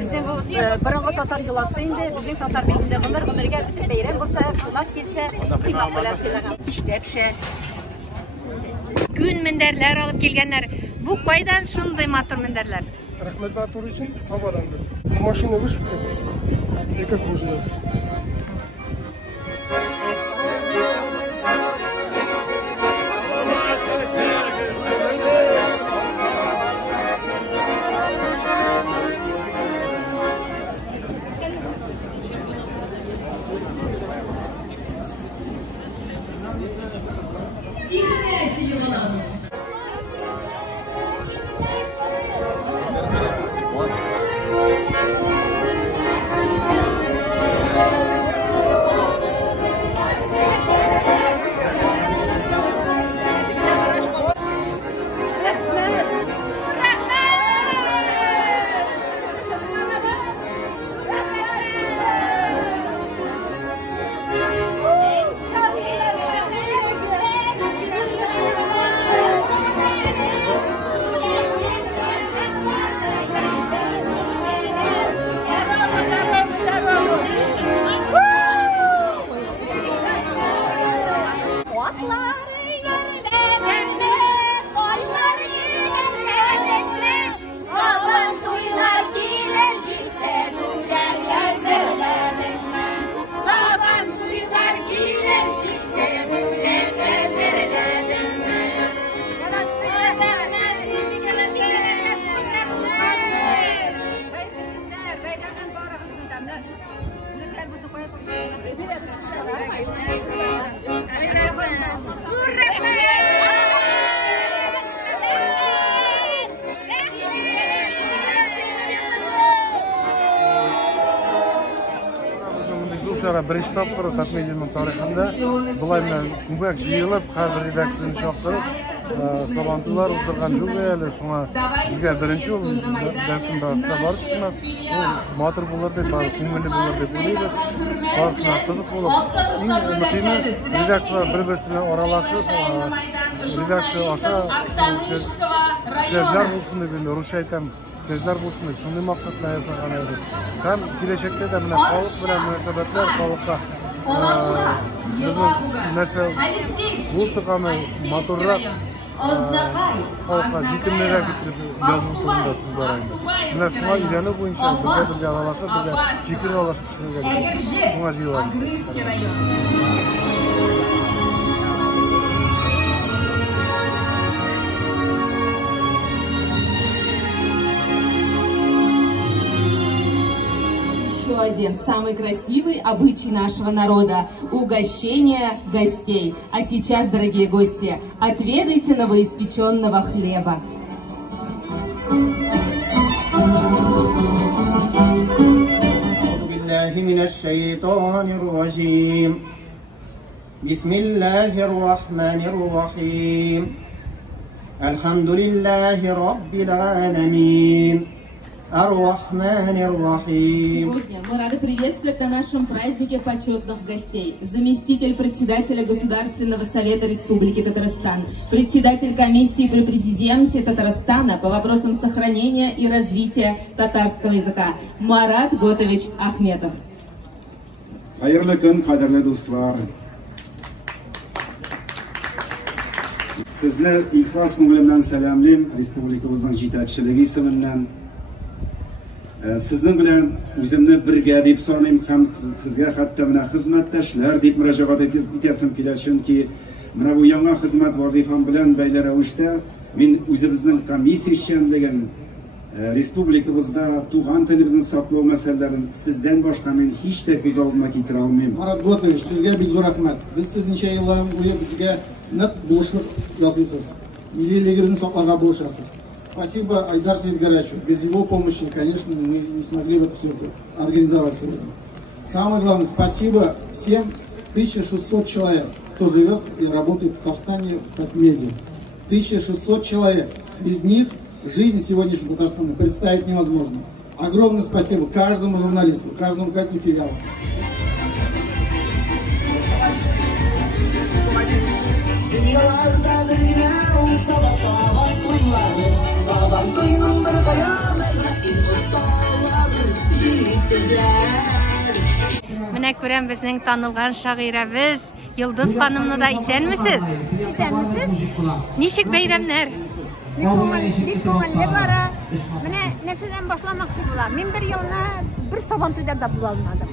Bizim bu Bırıngı Tatar yılası indi. Bizim Tatar bilginde gümürge bütün beyren olsa, kulat gelse, kıymak bilasıyla. İşte bir şey. Gün minderler alıp gelgenler. Bu koydan şunday matır minderler. Rahmet Batur için sabahdan biz. Bu maşını güç ekip kuşu. Birinchi topqir taqviyatning tarixida bularni kubak yig'ilib har bir redaksiyani chaqirib sabantlar o'zdirgan jurnallar shunga bizga birinchi yo'l balkim sizlar borish emas u motor bo'lar deb ko'ngilli bo'lar deb o'ylaymiz borisina qiziq bo'lib eng muhimi redaksiyalar bir birisi bilan oralashib redaksiya osha so'zlar bo'lsin deb endi ruscha aytaman so'zlar bo'lsin deb shunday maqsad bilan yasagan edik ham kelajakda da mana xalq bilan munosabatlar xalqqa bizni narsa bo'ltiqami motorroq xalqqa yetimliroq etib yozuv turida siz boraymiz mana shunga uylanib bo'yicha birga aralashib birga fikr alashib shunga yig'ilamiz. Еще один самый красивый обычай нашего народа – угощение гостей. А сейчас, дорогие гости, отведайте новоиспеченного хлеба. بسم الله الرحمن الرحيم الحمد لله رب العالمين الرحمن الرحيم. Сегодня мы рады приветствовать на нашем празднике почетных гостей. Заместитель председателя Государственного совета Республики Татарстан, председатель комиссии при президенте Татарстана по вопросам сохранения и развития татарского языка Марат Готович Ахметов. Hayırlı gün, kaderli dostlar. Sizler ihlas ko'nglimdan selamlayım. Respublikamızın yetakchiligi isminden. Sizning bilan o'zimni birga deb sanayman ham sizga hatto mana xizmatdoshlar deb murojaat etasim keladi chunki mana bu yangi xizmat vazifam bilan baylar ravishda men o'zimizning komissiya ishchanligini respublikamizda tug'an tilimizni saqlov masalalarini sizdan boshqa men hech de ko'z oldimga keltira olmayman. Marat Gotovich, sizga bek zo'r rahmat. Biz siz necha yillar bo'yi bizga naq bo'shliq yasaysiz. Milliyligimizni saqlarga bo'lishasiz. Спасибо Айдару Саидгаровичу. Без его помощи, конечно, мы не смогли бы это все организовать сегодня. Самое главное, спасибо всем 1600 человек, кто живет и работает в Татарстане как медиа. 1600 человек. Без них жизнь сегодняшнего Татарстана представить невозможно. Огромное спасибо каждому журналисту, каждому руководителю филиала. Babam duyunum bir kayamına, ilk ustalar Менә күрәм безнең танылган шагыйрәбез Йылдыз ханымны да исәнмесез? Исәнмесез? Ничек бәйрәмнәр? Бик күңелле бара. Менә нәрсәдән башламакчы булам. Мин бер елны бер сабантуйда да була алмадым.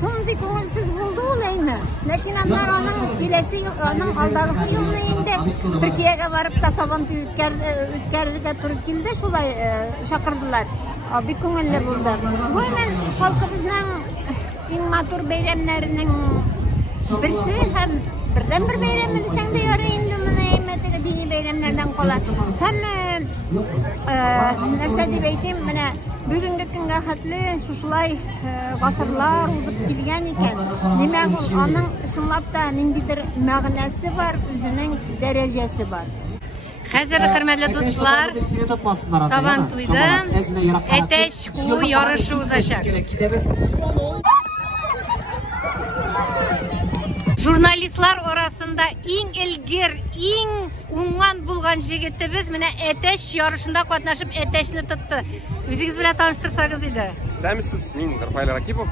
Шундый күңелсез булды ул әйме. Ләкин аннан аның киләсе ел, аның алдагы елны инде Төркиягә барып та сабантуй үткәрергә туры килде, шулай чакырдылар. Бик күңелле булды. Гомумән халкыбызның иң матур бәйрәмнәренең берсе һәм бердән-бер бәйрәме дисәң дә ярый инде, менә әймәтеге дини бәйрәмнәрдән кала. Һәм нәрсә дип әйтим, менә бүгенге көнгә хәтле шушылай гасырлар узып килгән икән. Димәк, аның чынлап та ниндидер мәгънәсе бар, үзенең дәрәҗәсе бар. Хәзер хөрмәтле дуслар, Сабантуйда әтәч куу ярышы узачак. Журналистлар арасында иң илгир, иң уңган булган җегетебез менә әтәч ярышында катнашып әтәчне тотты. Үзегез белән таныштырсагыз иде. Сәмисез, мин Рафаэль Ракипов,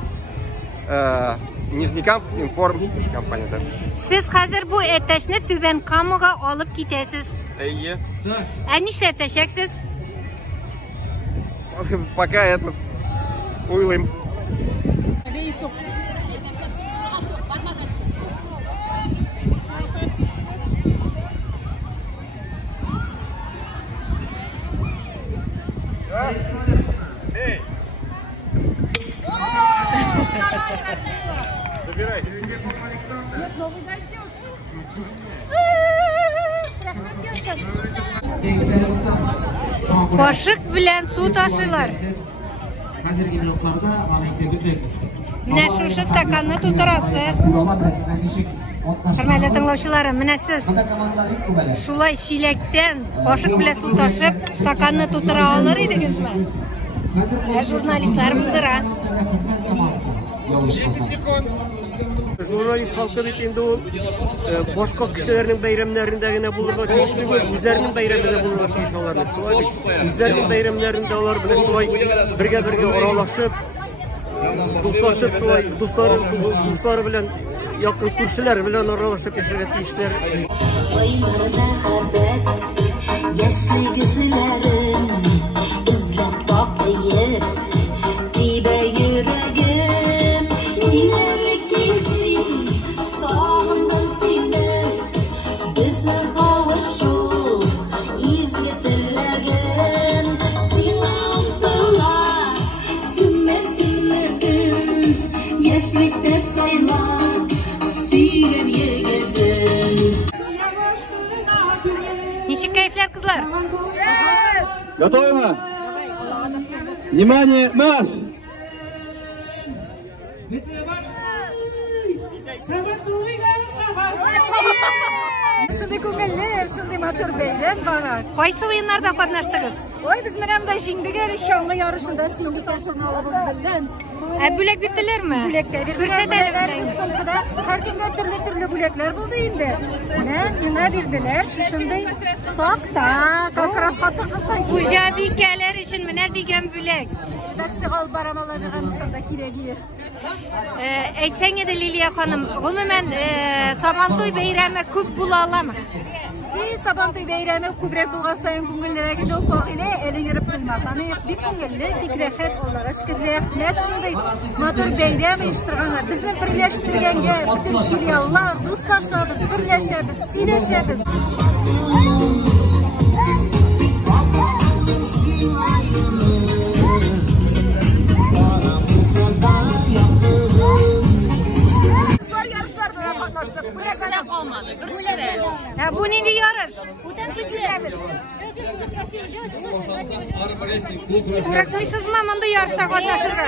Нижнекамск информ компанияда. Сез хәзер бу әтәчне Түбән Камага алып китәсез. Әйе. Ә нишләтәчәксез? Пока это уйлыйм. Забирай. Кашык белән су ташыйлар. Менә шушы стаканны тутырасы. Хөрмәтле тыңлаучыларым, менә сез шулай чиләктән кашык белән су ташып стаканны тутыра алыр идегезме? Журналистлар булдыра. Журналист халкы бит инде ул башка кешеләрнең бәйрәмнәрендә генә булырга тиеш түгел, үзләренең бәйрәмендә булырга тиеш алар. Үзләренең бәйрәмнәрендә алар белән шулай бергә аралашып, дуслашып, шулай дуслары белән, якын күршеләр белән аралашып яшәргә тиешләр. Ничек кайфлар, кызлар? Готовы? Внимание, марш! Шундый күңелле, шундый матур бәйрәм бара. Кайсы уеннарда катнаштыгыз? Ой, без менә монда җиңдек әле чаңгы ярышында сиңги ташырмалыбыз белән. Бүләк бирделәрме? Бүләкләр күрсәтәләр. Һәр көнгә төрле бүләкләр булды инде. Менә миңа бирделәр шушындый такта, как хатын-кызлар. Хуҗабикәләр өчен менә дигән бүләк. Таксигал барамаларга мисалда кирәге. Әйтсәң иде, Лилия ханым, гомумән Сабантуй бәйрәме күп була аламы? Сабантуй бәйрәме күбрәк булган саен күңеллерәк иде ул фагыйлә, әле йөреп тыңлаганы бик күңелле, бик рәхәт, Аллага шөкер, рәхмәт шундый матур бәйрәм оештырганга. Безне берләштергәнгә бөтен филиаллар, дуслашабыз, берләшәбез, сөйләшәбез. Bu neydi yarış? Bırakmışsınız mı bunda yarışta katlaşırga?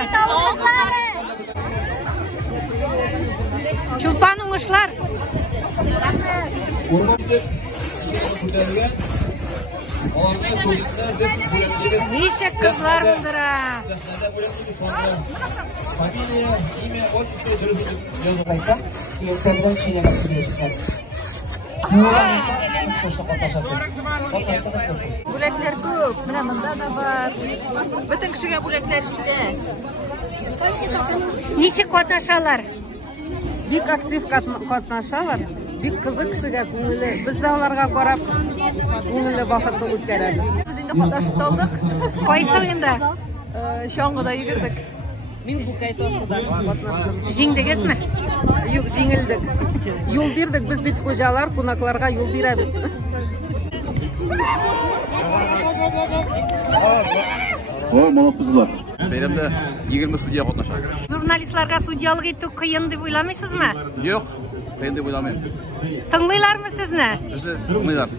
Çulpan uğuşlar. Nişek kızlar buldıra. Бүләкләр күп, менә монда да бар. Бөтен кешегә бүләкләр җитә. Ничек катнашалар? Бик актив катнашалар. Бик кызык кешегә күңеле. Без дә аларга карап күңелле вакытны үткәрәбез. Без инде катнашып алдык. Кайсы уенда? Чаңгыда йөгердек. Мин Букай ташуда катнаштым. Җиңдегезме? Юк, җиңелдек. Юл бирдек, без бит хуҗалар, кунакларга юл бирәбез. О, молодцы кызлар. Бәйрәмдә 20 судья катнаша. Журналистларга судьялык итү кыен дип уйламыйсызмы? Юк, кыен дип уйламыйм. Тыңлыйлармы сезне? Безне тыңлыйлар.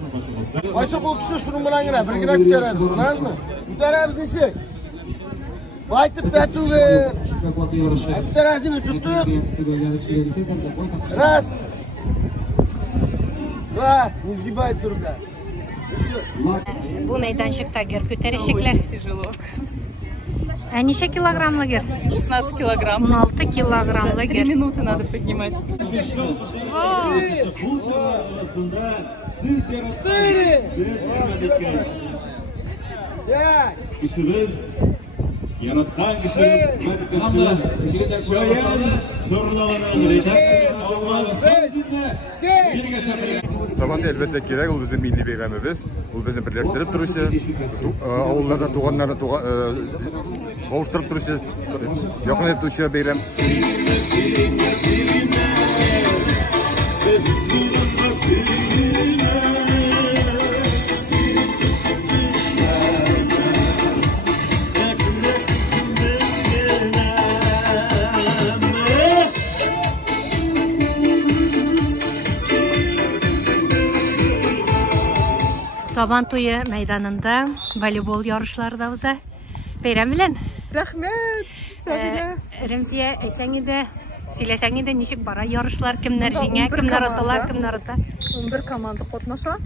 Кайсы бул кеше шуның белән генә бергә күтәрәбез, беләсезме? Күтәрәбез исе. Байтып та түгел. Күтәрәзме туттык. Раз. Ва, не сгибается рука. Бу мәйданчыкта гер күтәрешекләр. А ничә килограммлы гер? 16 килограмм. 16 килограммлы гер. 3 минуты надо поднимать. Кешебез яраткан кеше Сабанды әлбәттә кирәк, ул безнең милли бәйрәмебез. Ул безне берләштереп торучы, авылларда туганнарны кавыштырып торучы, якын итүче бәйрәм. Сабан туе мәйданында волейбол ярышлары да уза. Бәйрәм белән. Рәхмәт. Рәмзия, әйтсәң иде, сөйләсәң иде, ничек бара ярышлар, кемнәр җиңә, кемнәр атыла, кемнәр ата? 11 команда катнаша.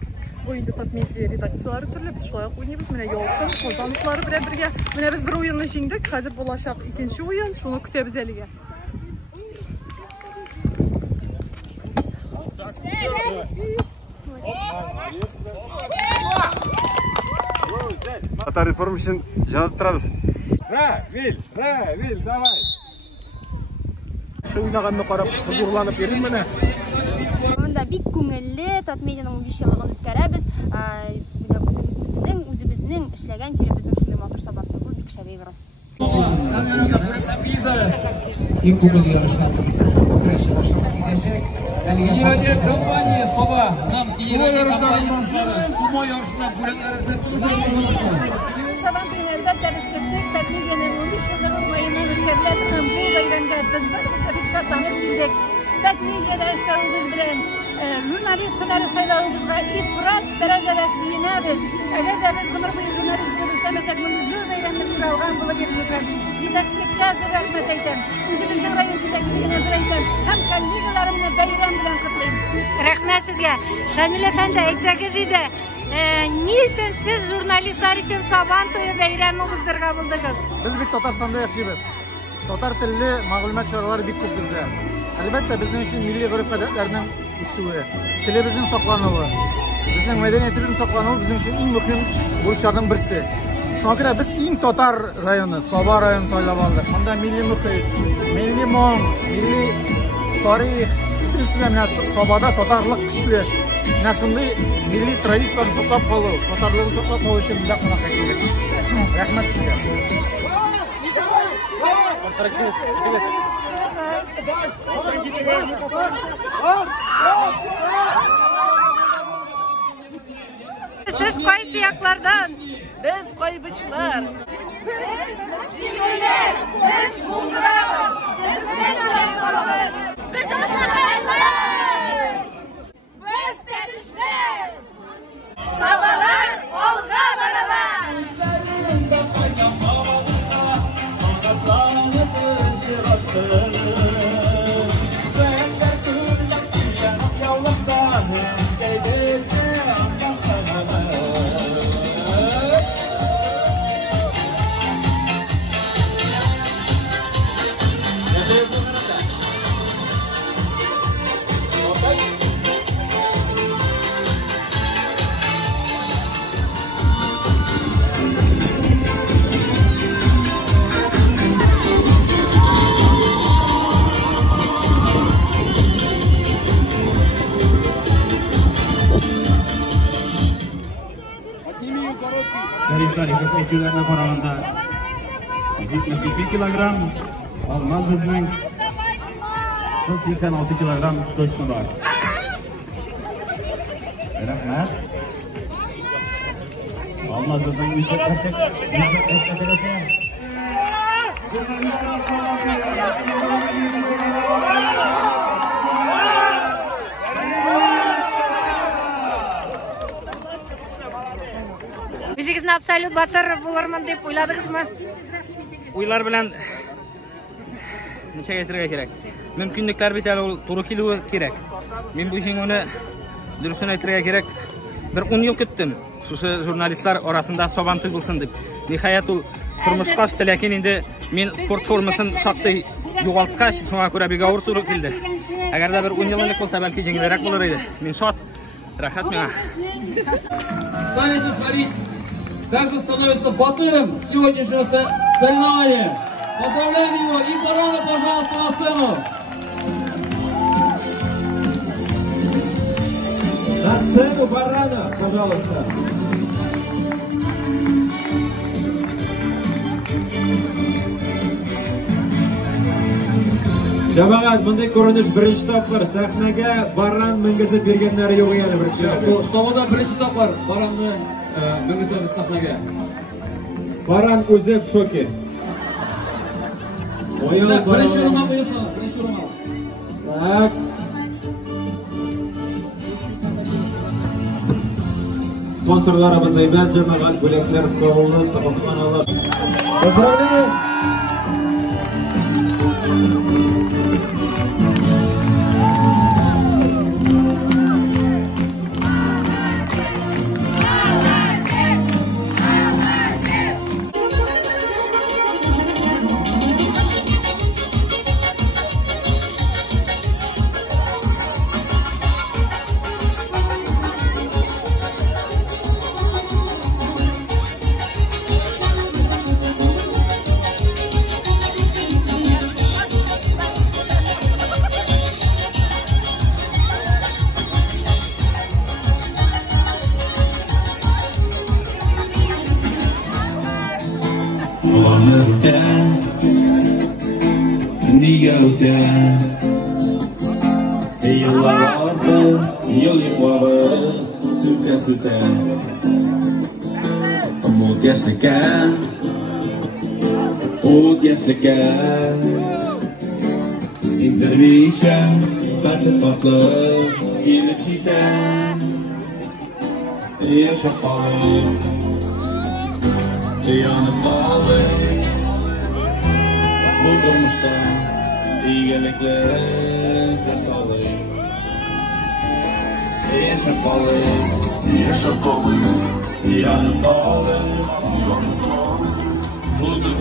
Бу инде Татмедиа редакциялары төрле, без шулай уйныйбыз. Менә Ялкын, Казанлыклары белән бергә. Менә без бер уенны җиңдек. Хәзер булачак икенче уен. Шуны көтәбез әлегә. Татар реформ өчен җанат торабыз. Равил, давай. Шу уйнаганны карап, хузурланып йөрим менә. Монда бик күңелле, Татмедианың 15 еллыгын үткәрәбез. Үзебезнең эшләгән җиребезнең шундый матур сабатны бу бик шәбәй бирә. Иң күңелле ярышларыбыз үткәрәчәк башланып китәчәк. Радио компания Фоба нам Сумо ярышына бүләкләре Сабан günlerde tanıştık. Tatlıgenin 15 yıllık mayının ülkelerden bu bayramda biz bir şartlanıp bildik. Tatlıgenin şartımız bilen jurnalistleri sayılarımızda ifrat derecede suyunabız. Eğer de biz bunlar bu jurnalist bulursa mesela bunu zor bayramda kuralgan bulabilirler. Cidakçılıkta rahmet eytem. Üzümüzün rayın cidakçılığına zireytem. Hem kalligalarımla bayram bilen kutlayım. Rahmet sizge. Şamil Efendi eksəkiz idi. Ни өчен сез журналистлар өчен Сабан туе бәйрәме уздырга булдыгыз? Без бит Татарстанда яшибез. Татар телле мәгълүмат чаралары бик күп бездә. Әлбәттә, безнең өчен милли гореф-гадәтләрнең үсүе, телебезнең саклануы, безнең мәдәниятебезнең саклануы безнең өчен иң мөһим бурычларның берсе. Шуңа күрә без иң татар районы, Саба районын сайлап алдык. Монда милли мөхит, милли моң, милли тарих, бөтенсенә Сабада татарлык көчле. Менә шундый милли традицияларны саклап калу, татарлыгын саклап калу өчен бик кына кирәк. Рәхмәт сезгә. Siz qayсы яклардан? Без кайбычлар. Biz Müslümanlar, biz Bulgarlar, biz Türkler, biz Azerbaycanlılar. Biz Terüşler. Sabalar olga baralar. ülkelerine kararında 72 kilogram, Almaz bizning 86 kilogram go'shti bor. Rahmat. Almaz bizning 180. Өзіңіздің абсолют батыр болармын деп ойладыңыз ма? Ойлар білән неше кетірге керек. Мүмкіндіктер бит әле ул туры килүе керек. Мен бу җиңүне дөресен әйтергә керек. Бер 10 ел көттем. Шушы журналистлар арасында сабантый булсын дип. Ниһаят ул тормышка ашты, ләкин инде мен спорт формасын шактый югалткач, шуңа күрә бик авыр туры килде. Әгәр дә бер 10 ел элек булса, бәлки җиңелрәк булыр иде. Мин шат. Рәхәт миңа. Санитов Фарид также становится батыром сегодняшнего соревнования. Поздравляем его и барана, пожалуйста, на сцену. На сцену барана, пожалуйста. Jamoat, bunday ko'rinish birinchi topqir. Sahnaga baran mingizib berganlari yo'q yana birinchi. Bu savdoda birinchi topqir baranni mingizib sahnaga. Baran o'zi в шоке. Birinchi ro'mol qo'yasizlar, birinchi ro'mol. Так. Sponsorlarimiz Aybat jamoat bo'laklar sovg'alar, sababxonalar. Поздравляем! Yıllar ardı, yıl yıkları, süte Umut yaşlıken, sindirmişem, tatsız tatlı, gelip çiten Yaşa kalım, yanım kalım Buldurmuştan, iyi gelenekler sağlık Yaşa kalım, yanım kalım Buldurmuştan